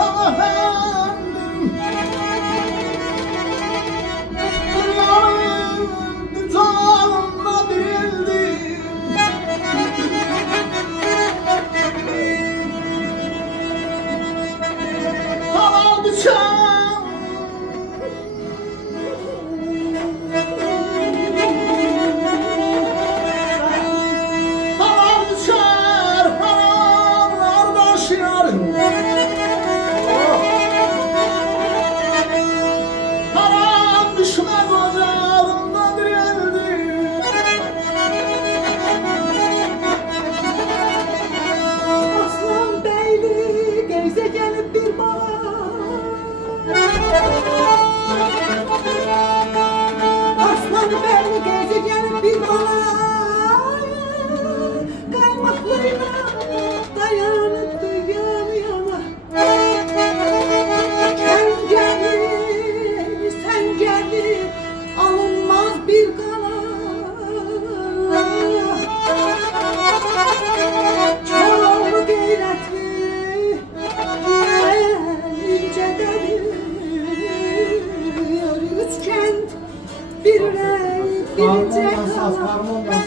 sana efendim. Dünyanın düzağında değildim. Hava düşer. Haram düşmez ocağında dirildi. Aslan beyli geyse gelip bir bana. Aslan beyli geyse gelip bir bana. Kaymaklarına dayanıp yan yana. Senceli alınmaz bir kana. Çok gayretli ince deli. Üç kent bir renk bir ince kana.